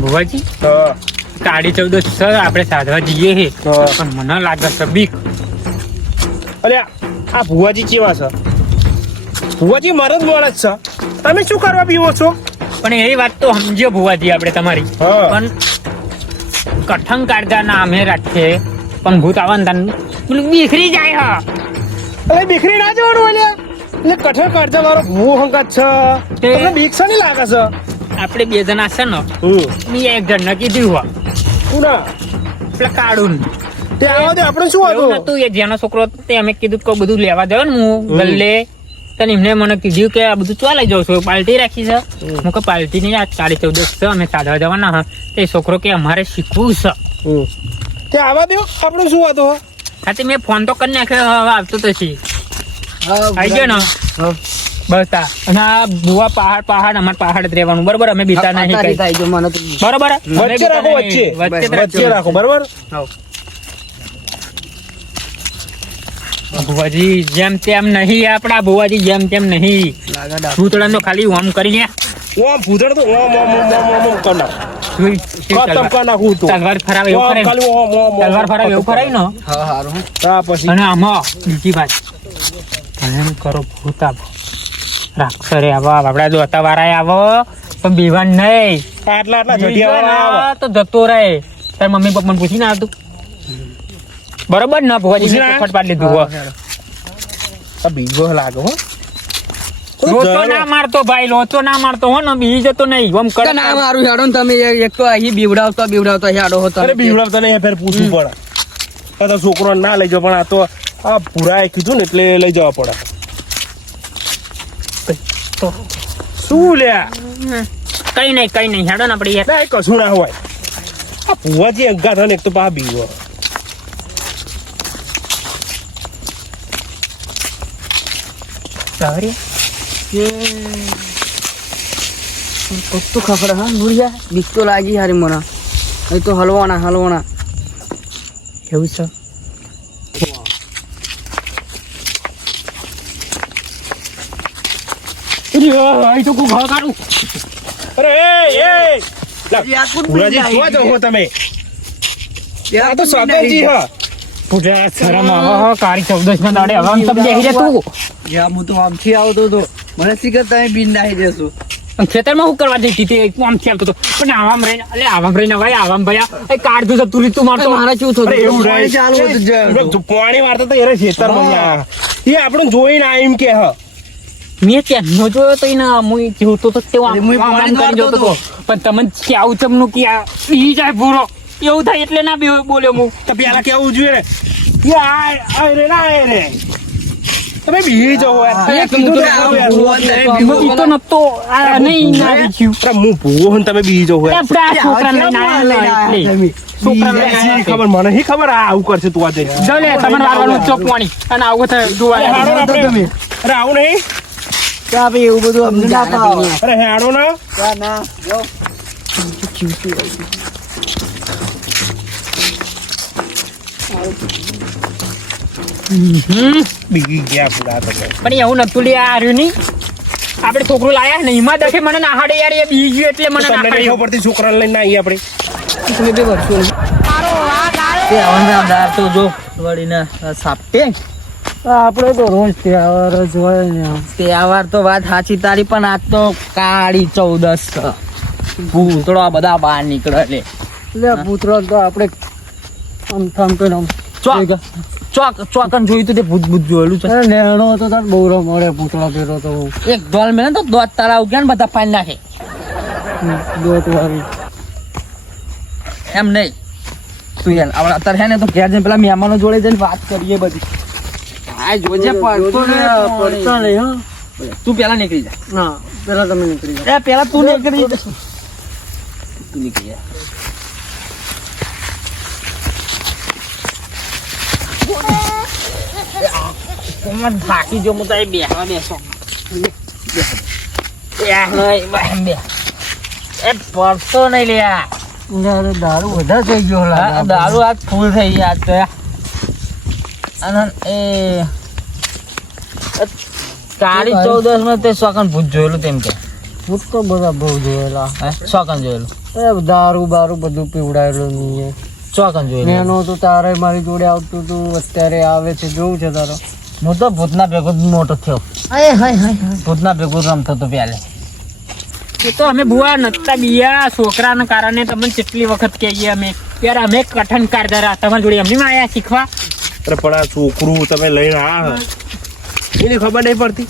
ભુવાજી કાળી ચૌદશ સર આપણે સાધવા જઈએ છે પણ મને લાગે છે બીક. અરે આ ભુવાજી કેવા છે? ભુવાજી મરદ માણસ છે. તમે શું કરવા પીવો છો? પણ એ વાત તો સમજ્યો ભુવાજી આપણે તમારી. પણ કઠણ કાઢતા ના અમે રાખીએ. પણ ભૂત પેલું બીખરી જાય હા. અરે બીખરી ના જવાનું અલ્યા. એટલે કઠોળ કાઢતા મારો હું હંકાત છે. તમને બીક છે નહીં લાગે છે? આપણે બે જણા છે ને મેં એક જણ ને કીધું હોય. કુના? પેલા કાળું તે આવો દે આપણે શું હતું? તું એ જેનો છોકરો તે અમે કીધું કે બધું લેવા જાવ ને હું. ગલ્લે. તને એમને મને કીધું કે આ બધું ચાલે જાઉં છું પાર્ટી રાખી છે. હું કે પાર્ટી નહીં આ ચાલી ચૌદ છે અમે સાધવા જવાના હા. તે છોકરો કે અમારે શીખવું છે. તે આવા દો આપણું શું હતું? ખાતે મેં ફોન તો કરી નાખ્યો હવે આવતો તો છે. આવી ગયો ને? બસ તા અને આ બુવા પહાડ પહાડ અમારે પહાડ જ રહેવાનું. બરોબર? અમે બીતા નહીં કઈ. બરોબર? વચ્ચે રાખો વચ્ચે. વચ્ચે જ વચ્ચે રાખજો. રાખો બરાબર? ભુવાજી જેમ તેમ નહીં આપડા ભુવાજી જેમ તેમ નહીં. ભૂતળા નો ખાલી ઓમ કરી લે ઓમ ભૂતળ તો ઓમ ઓમ ઓમ ઓમ ઓમ ઓમ કર નાખ. જોઈ, ખતમ કર નાખું તું. તલવાર ફરાવે એવું ફરાય ખાલી ઓમ ઓમ ઓમ તલવાર ફરાવે એવું ફરાય ને? હા પછી. અને આમાં બીજી વાત. ભયંકર ભૂત આવો રાક્ષરે આવો આપડા દોતા વાળા આવો. પણ બીવાન નહીં. આટલા આટલા જડિયા આવો. તો જતો રહે. તાર મમ્મી પપ્પાને પૂછીને આવતું બરોબર ના પૂછીને ફટ પાડી લીધું હો. આ બીજો લાગો હો. લોચો ના મારતો ભાઈ લોચો ના મારતો હો. ને બીજી જતો નહીં. આમ કર ના મારું હેડો ને તમે એક તો અહીં બીવડાવતો બીવડાવતો હેડો હતો અરે બીવડાવતો નહીં ફેર પૂછવું પડે. તો છોકરો ના લઈ જાવ પણ આ તો આ પુરાએ કીધું ને એટલે લઈ જવા પડે. શું લ્યા કઈ નહીં કઈ નહીં હેડો ને આપણે ના એ કશું ના હોય. આ ભુવાજી અંગા થાય એક તો પા બીવો સહરી તો ખબર હા નુરિયા? બીક તો લાગી હારી મને. અહીં તો હલવાના હલવાના. એવું છે? અરે તો કોઈ ઘા કાઢું. અરે એ એ. બોલી શું? છો તમે. આ તો સ્વાગતજી હા. પૂછે શરમ આવે હો, ચૌદશ ના દાડે. હવે આમ તમે તું યા, હું તો આમથી આવતો હતો મને શીખર તમે બિન નાહી જશો ખેતરમાં શું કરવા જતી હતી? એક આમ ચાલતો હતો પણ આવામ રહીને અલે આવામ રહીને ભાઈ આવામ ભયા. એ જતું રીતું મારતો. મારે શું થતું? એવું રહે. ચાલુ હતું જ. જો પાણી વાળતા તો ખેતરમાં. એ આપણું જોઈને આ એમ કે હ. મેં ત્યાંનો જોયો તો એને હું જોતો તો તેવો આમ અરે મુઈ આમ પાણી કરીને જોતો વાળતો હતો. પણ તમને ક્યાવું ચમનું કે આ ઈ જાય પૂરો. એવું થાય એટલે ના બે બોલ્યો હું તો પેલા કેવું જોઈએ? ને આ આ રે ના આ રે. તમે જવો યાર. તું નતો. આ નહીં ના અરે હું ભૂવો હું જવો યાર. લઈને આયા ખબર મને? હી ખબર? આ આવું કરશે તું આજે. જો તમને વારવાનું અને આવું થાય જોવા. અરે આવું નહીં. ચા ભાઈ એવું બધું અમને ના ભાવે. અરે હેડો ના. ચા ના જો. હમ. ગયા પૂરા પણ એવું નતું લે આ રહ્યું નહીં. આપણે છોકરું લાયા ને એમાં દખે મને નાહાડે યાર એ બી એટલે મને તમને નહીં નાહાડ્યું ખબર પડતી છોકરાને લઈને આવી આપણે. તમે બે વર્ષો તે આવનરામ તો જો વળીને સાપટે આપણે તો રોજ તહેવાર જ હોય ને. તહેવાર તો વાત સાચી તારી પણ આજ તો કાળી ચૌદસ. ભૂતળો આ બધા બહાર નીકળે લે. એટલે ભૂતળો તો આપણે આમ થામ કરીને આમ ચોક ચોક ચોકન જોયું તું તે ભૂત ભૂત જોયેલું છે? નેણો તો તાર બહુ મળે ભૂતળો ફેરો તો. એક ડોલ મેલે તો દોત તારા ઉગ્યા ને બધા પાણી નાખે. દોત વાળી. એમ નહીં. તું યાર આપણે અત્યારે છે ને તો ઘેર જઈને પેલા મહેમાનો જોડે જઈને વાત કરીએ બધી. આ જોજે પડતો ને પડતા નહીં. હા. તું પેલા નીકળી જા. ના પેલા તમે નીકળી જાય એ પેલા તું નીકળી જા. તું નીકળી જા. થાકી જો હું તો એ બેહવા બેસો. એ પડતો નહીં લે દારૂ વધારે થઈ ગયો દારૂ આજ ફૂલ થઈ ગયા. અને એ કાળી ચૌદસમાં તે સોકન ભૂત જોયેલું તેમ કે. ભૂત તો બધા બહુ જોયેલા. હે? સોકન જોયેલું. એ દારૂ બારૂ બધું પીવડાયેલું નહીં ચોકન જોયેલું. એનું તો તારે મારી જોડે આવતું હતું અત્યારે આવે છે જોવું છે તારો. હું તો ભૂતના ભેગો મોટો થયો. ભૂતના ભેગો રમતો હતો પહેલે એ તો અમે બુઆ નતા બીયા છોકરાના કારણે તમને કેટલી વખત કહીએ અમે. ત્યારે અમે કઠણ કારદાર તમારી જોડે એમની આયા શીખવા. અરે પણ આ છોકરું તમે લઈને આ. એની ખબર નહીં પડતી?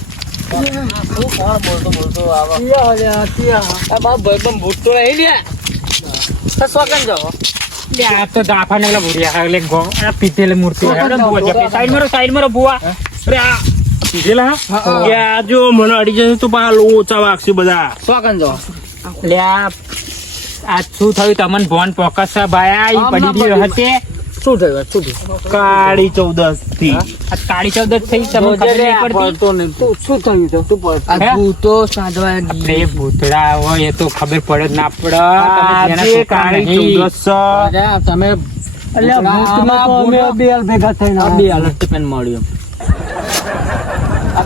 કોણ બોલતો બોલતો આવા આ મારો ભાઈબંધ ભૂત તો નહીં લ્યા. તો જાઓ. આ તો દાફા ને ભૂરિયા એટલે ગો આ પીતેલી મૂર્તિ હેડો બુઆ જપી સાઈડ મારો સાઈડ મારો બુઆ અરે આ પીધેલા? કે આ જો મને અડી જશે તો પાછા લોચા વાગશે બધા. સોકન જાઓ. લે આ આ શું થયું? તમને ભોન પોકસ ભાઈ. પડી ગયો હતી. શું થયું? શું થયું? કાળી ચૌદસથી. આ કાળી ચૌદસ થઈ તમે ખબર નહીં પડતો? નહીં. તું શું થયું તો શું પડતું ભૂતો સાધવા આપણે ભૂતડા હોય એ તો ખબર પડે ના પડે. કાળી ચૌદસ તમે અલ્યા ભૂતમાં તો બે હાલ ભેગા થઈને બે અલગ પેન મળ્યું.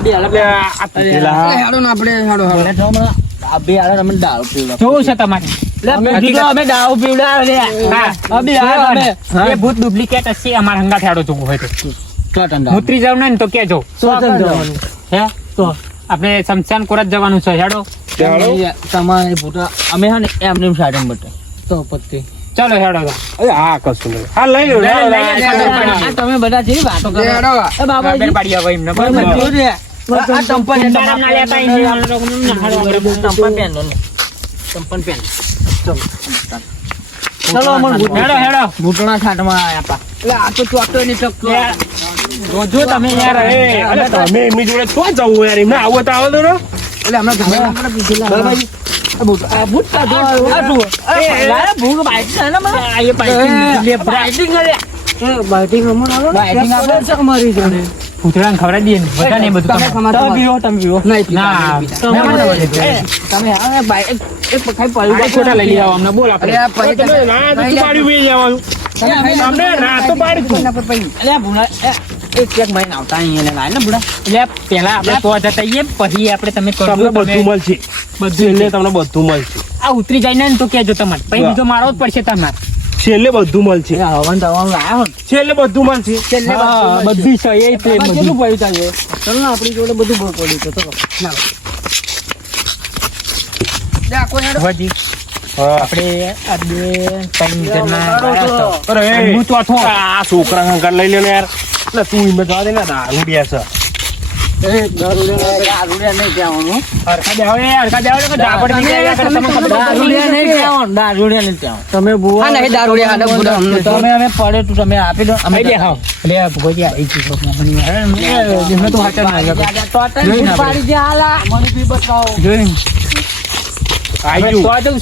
બે અલગ એટલે આ પીધેલા હા. હેડો ને આપણે હેડો હેડો. બે અલગ અમે દારૂ પીવડા જોવું છે તમારે. અમે દારૂ પીવડા હા. એ ભૂત ડુપ્લિકેટ હશે અમારા હંગાથ હેડો જોવું હોય તો. ચોટન જાવ ને તો કેજો હે? તો. આપણે શમશાન કોરત જવાનું છે હેડો. તમારે ભૂટા અમે હા ને એમને સાડમ બટે. તો પછી. ચાલો હેડો અરે આ કશું નહીં. હા લઈ લો તમે બધા જેવી વાતો કરો. એ ખબર બાબાજી પડી એમને બરાબર? આ ચંપલ ના લેતા અહીં ના હેડો, ના. હેડો. ચલો અમર હેડો હેડો ઘૂંટણા છાંટમાં આયા પા. એટલે આ તો ચોટતો નહીં શકતો. લે, તમે યાર એ, અરે તમે એમની જોડે શું જવું યાર એમને આવો તો. એટલે હમણાં આપણે પીધેલા. બાબાજી, આ ભૂત- આ ભૂત કાઢો. આ જુઓ. અરે, લાયા ભૂત બાઈક છે ને મને? આ એ બાઈકિંગ નથી, લે, એ, બાઈકિંગ કરે. એ બાઈટિંગ અમર આલો ને બાઈટિંગ આપો. ક્યાં છે અમારી જોડે ભૂતડાને ખવડાવી દઈએ ને. બધાને બધું તમે તમે- તમે પીવો તમે પીવો નહીં ના, તમે આવો ને એક- પખાઈ ખાઈ પડ્યું. છોટા લઈ જાવ અમને બોલ આપણે. આ પછી તમે તમે- ના તો પાડી જવાનું તમને ના તો પાડી તું. આ ભૂલા, એ, એક એક મહિને આવતા નહીં લાય ને ભૂલા. એટલે પેલા આપણે તો જતા આવીએ પછી આપણે તમે કરજો, તમને બધું મળશે. બધું એટલે તમને બધું મળશે. આ ઉતરી જાય ને તો કેજો તમારે. પછી. બીજો મારો જ પડશે તમારે. છેલ્લે બધું મળશે. હવન ધવન લાયો છેલ્લે બધું મળશે. છેલ્લે બધું બધી છે બધું. પડ્યું તારે? ચલો ને આપણી જોડે બધું બહુ પડ્યું છે ચલો. આ છોકરા લઈ લે ને યાર તું હિંમત દે ને દારૂ બેસ દારૂડિયા નહીં કહેવાનું. બેહો બેહો પડે. દારૂડિયા નહીં કહેવાનું, દારૂડિયા નહીં કહેવાનું. તમે બુઆ નહીં, દારૂડિયા, તમે અમે પડે તું તમે આપી દો અમે અહીં બેહો. એટલે આવી ગઈ છે, તો હાચર ના આવ્યા. જોઈને આપણે. જોઈને. આવી હવે ગયું તો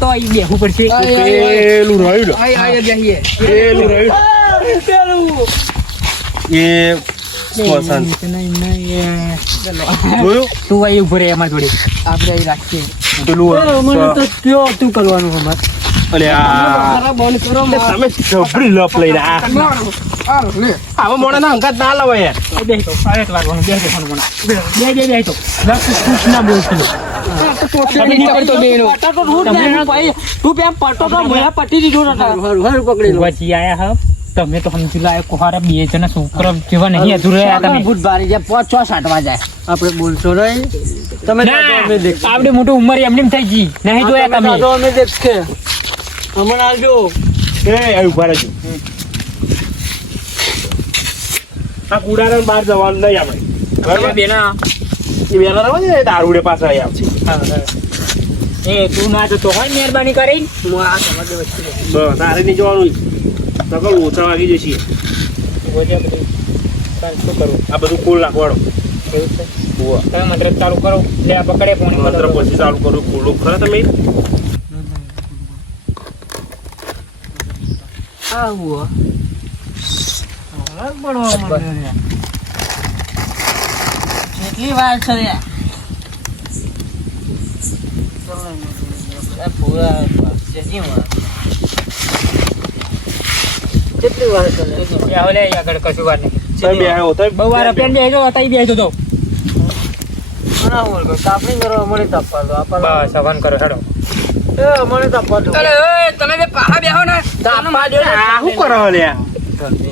તો અહીં પડશે. પેલું રહ્યું આઈ, આઈ, પેલું એ સ્વસન જોયું તું અહીં ઊભો રહે એમાં જોડે આપણે અહીં રાખીએ પેલું મને તો કયો તું કરવાનું અમાર અલે આ તમે જબરી લપ લઈને આ આવા મોડા ના અંકાત ના લાવે યાર એ બેહી તો. આયા હો. તમે તો સમજી લાયક કોહારે બે જણા છોકરા જેવા નહીં અધૂરા તમે. ભૂત બારી જાય પાંચ છ સાટવા જાય આપણે બોલશો નહીં. તમે આવડી મોટી ઉંમર એમની એમ થઈ ગઈ નહીં જોયા તમે દાદો અમે દેખે હમણાં આવજો. એ આ ઊભા રહેજો. આ કુડાને બહાર જવાનું નહીં આપણે. બરાબર? બેના. એ વેલા રહો ને દારૂડે પાછા આવી આવશે. એ તું ના જતો હોય મહેરબાની કરી બસ તારે નહીં જવાનું. તો કહું ઓછા વાગી જશે. શું કરું આ બધું કુલ નાખવાડો. તમે મંત્ર ચાલુ કરો. લે આ પકડે પોણી. મંત્ર પછી ચાલુ કરું. ખોલો. ખરા તમે? કેટલી વાર છે પૂરા. કેટલી વાર? લે લે આગળ કશું વાર નહીં. બે આવ્યો તો બહુ વાર અપેન બેહજો હતા બેહજો તો. ના બોલ કરવા મળે તાપવા દો આપા બસ હવન કરો હેડો. એ મળે તાપવા દો. અરે ઓય, તમે બે પાહા બેહો ને. તાપવા દો આ શું કરો લે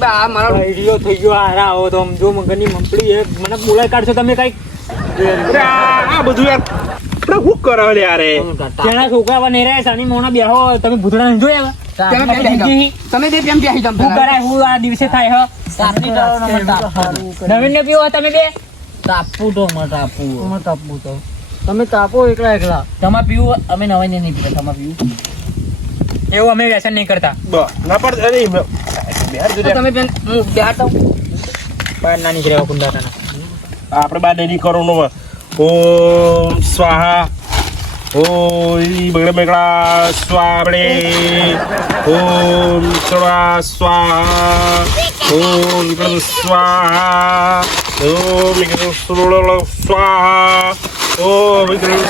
બા મારો થઈ ગયો હારા આવો તો જો મગરની મમપડી એ મને બોલાય કાઢશો તમે અરે આ બધું યાર. આપણે શું કરો લ્યા રે? જેના છોકરા બને રહ્યા સાની મોના બેહો તમે ભૂતડા જોયા? તમે બે કેમ કરાય હું આ દિવસે થાય હ. નવીન ને પીવો બે. તો તો. તાપો એકલા એકલા. તમા પીવું અમે નવાઈ નહીં પીતા તમા પીવું. એવું અમે વ્યસન નહીં કરતા. ના અરે જો તમે બેન હું બેહાડતા હું. બહાર ના નીકળ્યા કુંડાટાના આપણે બાર ડેરી કરો નો ઓમ સ્વાહા. ઓમ બગડા બગડા સ્વાબડે ઓમ સ્વા સ્વાહા ઓમ વિક્રમ સ્વાહા ઓમ વિક્રમ સ્વરો સ્વાહા ઓમ વિક્રમ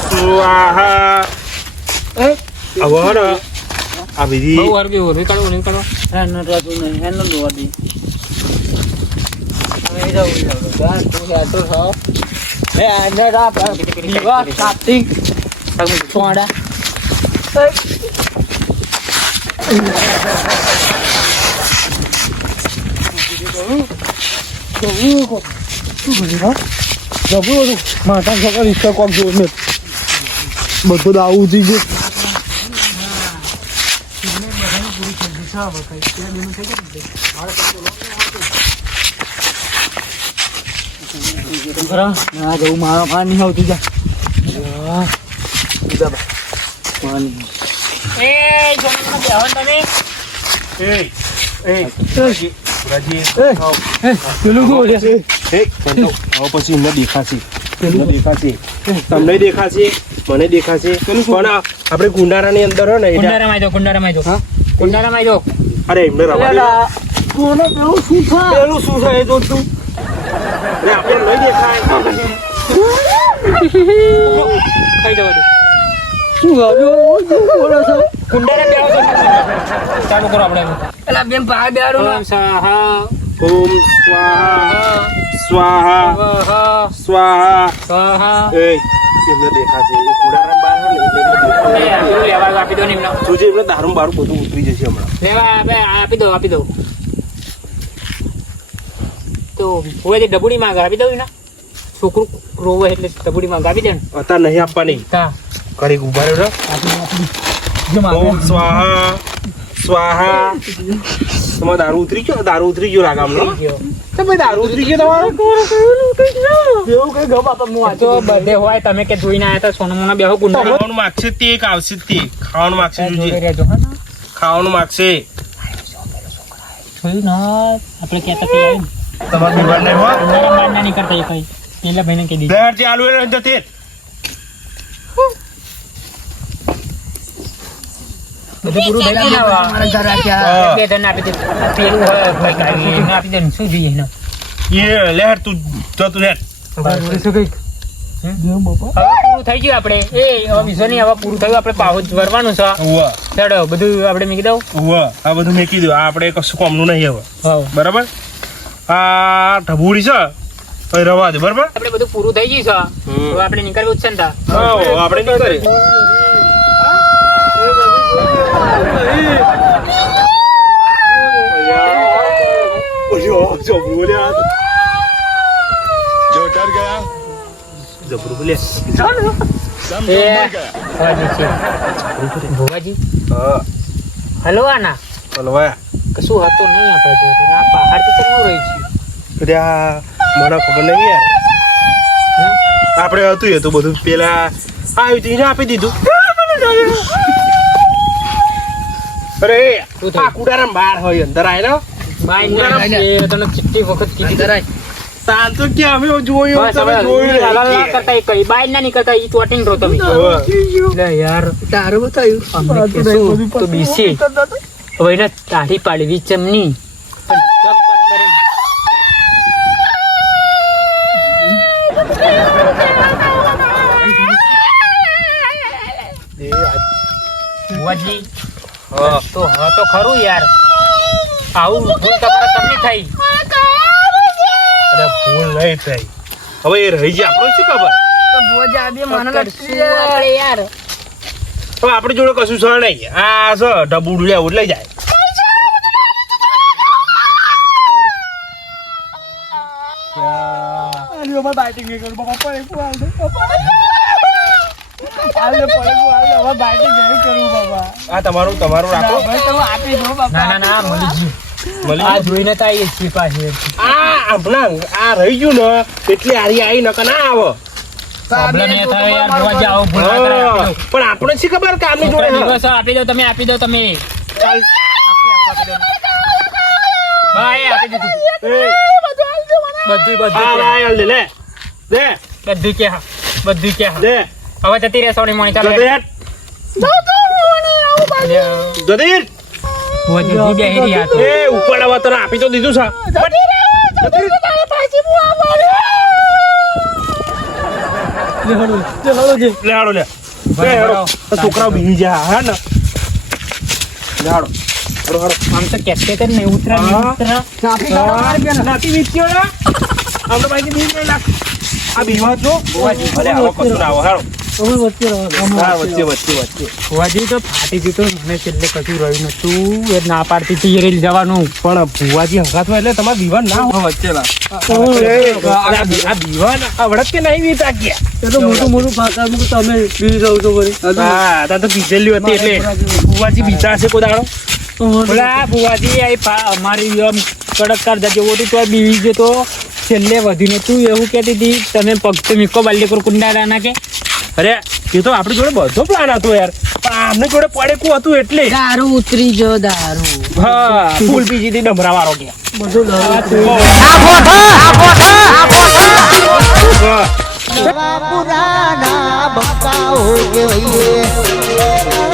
સ્વાહા હવે આ વિધિ. બહુ વાર પીવું નીકળવું નીકળવું એનો રાતું નહીં એનો દોવા દે હવે જાઉં જાઉં. ગાન તું હેઠો થાવ એ અંદર આ દીવા સોડા માતા છોકરા રિક્ષા કોક જોયું ને બધું દાવું થઈ ગયું જવું, મારા પાણી આવતી જા. પછી દેખાશે દેખાશે તમને દેખાશે મને દેખાશે પણ આપણે ગુંડારાની અંદર હોય ને કુંડારામાં અરે એમને રવા શું શું થાય તો તું આપણે નહીં દેખાય ચાલુ કરો આપણે પેલા બેન પાહા બેહાડો સાહા ઓમ સ્વાહા સ્વાહા સ્વાહા સ્વાહા. સ્વાહા. એ એમને દેખાશે. એ ગુંડારા બહાર હે ને એટલે એમને એ, દેખાશે. પેલું લેવા આપી દો ને એમને. જોજે એમને દારૂ બારું બધું ઉતરી જશે હમણાં. લેવા આપી દો આપી દો. તો હોય તે ડબુડી માં આપી દઉં ને છોકરું રોવે એટલે ડબુડી માં આપી દે ને. અત્યારે નહીં આપવાની. ઘરે ઊભા રહ્યો સ્વાહા. સ્વાહા. તમારે દારૂ ઉતરી ગયો? દારૂ ઉતરી ગયો રાગામ નો તમે દારૂ ઉતરી ગયો તમારો? એવું કઈ ગમ આપે હું તો બધે હોય તમે કે જોઈને આયા તા સોના મોના બેહો ગુંડા ખાવાનું માગશે તે એક આવશે તે. ખાવાનું માગશે જોજે ને. ખાવાનું માગશે. જોયું ને આપણે કહેતા તે તમારે બીમાર નહીં હો મારા માર ના નહીં એ કઈ પેલા ભાઈને કહી દીધું. ચાલુ તે. બધું પૂરું થઈ ગયું મારા ઘર રાખ્યા. બે જણને આપી દે. પેલું હોય ભાઈ કાઢી એને આપી દે શું જોઈએ એને? એ લેહર તું જતું લે હવે પૂરું થઈ ગયું આપણે. એ વિઝો નહીં હવે પૂરું થયું. આપણે પાહો વરવાનું છે. ઉવા. બધું આપણે મૂકી દઉં. ઉવા. આ બધું મેકી દઉં. આપણે કશું કોમનું નહીં હવે. બરાબર? આ ઢબુડી છે. રવા દે બરાબર? આપણે બધું પૂરું થઈ ગયું છે. આપણે નીકળવું જ છે ને આપણે ભુવાજી હલવા કશું હતું નહીં આપણે જોડે. ના તો કેમ રહી છે ત્યાં મને ખબર આપણે હતું એ તો બધું પેલા આવ્યું હતું એને આપી દીધું અરે આ કુડારામ બાર હોય અંદર આવેલો બાઈ ને તને કેટલી વખત કીધી તાન તો કે અમે જોયું તમે જોયું લાલા લાલા કરતા કઈ. બાઈ ના નીકળતા એ ચોટીને રહો તમે. લે યાર. તારું બતાવ્યું તો બીસી. હવે એને તાળી પાડવી ચમની. તો હા તો ખરું યાર. આવું ભૂલ તમારે તમને થઈ અરે ભૂલ નહીં થઈ હવે એ રહી જાય. આપણને શું ખબર? ભુવાજી આ બે મને કરશું આપણે યાર? હવે આપણી જોડે કશું સર નહીં. આ સ ડબુડું ઉડ લઈ જાય. બાબા આ તમારું તમારું રાખો. ભાઈ તમે આપી દો બાબા. ના ના ના મળી આ જોઈને તો છીએ પાછી. આ હમણાં આ રહી ગયું ને એટલે આરી આવી નકર ના આવે. આવો. પણ આપણે શી ખબર કે આમની જોડે? આપી દો તમે આપી દો તમે. ચાલ. ભાઈ આપી દીધું. એ, બધું બધું બધું કે. બધું કે હવે જતી રહે સોની મોની ચાલો જતીર તો. એ ઉપર આવા તને આપી તો દીધું છે લે હળો લે હળો જે લે હાડો લે બરાબર. એ હાડો. તો છોકરાઓ બીજી જા હા ને લે હાડો હાડો હાડો આમ તો કેસકેટ જ ને ઉતરા નહીં હા. ઉતરા. હા, નાતી વીંટ્યો ને? આપણે બાઈક બીજ નહીં લાગ. આ બીવા છો ભલે આવો કશું આવો હાડો તમે વચ્ચે રહો હા વચ્ચે વચ્ચે વચ્ચે. વચ્ચે ભુવાજી તો ફાટી દીધું મને છેલ્લે કશું રહ્યું નતું એ ના પાડતી હતી રેલ જવાનું. પણ ભુવાજી હંગાત એટલે તમારે ના હોય. વચ્ચે આ આ આવડત કે નહીં વીતા ગયા? એ તો મોટું મોટું ફાકા મૂક તમે બી વળી. હા ત્યાં તો હતી એટલે. ભુવાજી બીતા છે કોઈ દાડો? બોલા ભુવાજી આ અમારી આમ કડક કરતા જેવો હતું તો બીવી જતો છેલ્લે વધીને તું એવું કહેતી હતી તમે પગ તો મીકો બાલ્ય પર કુંડા નાખે અરે એ તો આપણી જોડે બધો પ્લાન હતો યાર. પણ આમને જોડે પડે કુ હતું એટલે. દારૂ ઉતરી જો દારૂ. હા ફૂલ પીજી થી ડમરા વાળો ગયા. બધું આખો હા. પુરાના બતાવો કે ભઈએ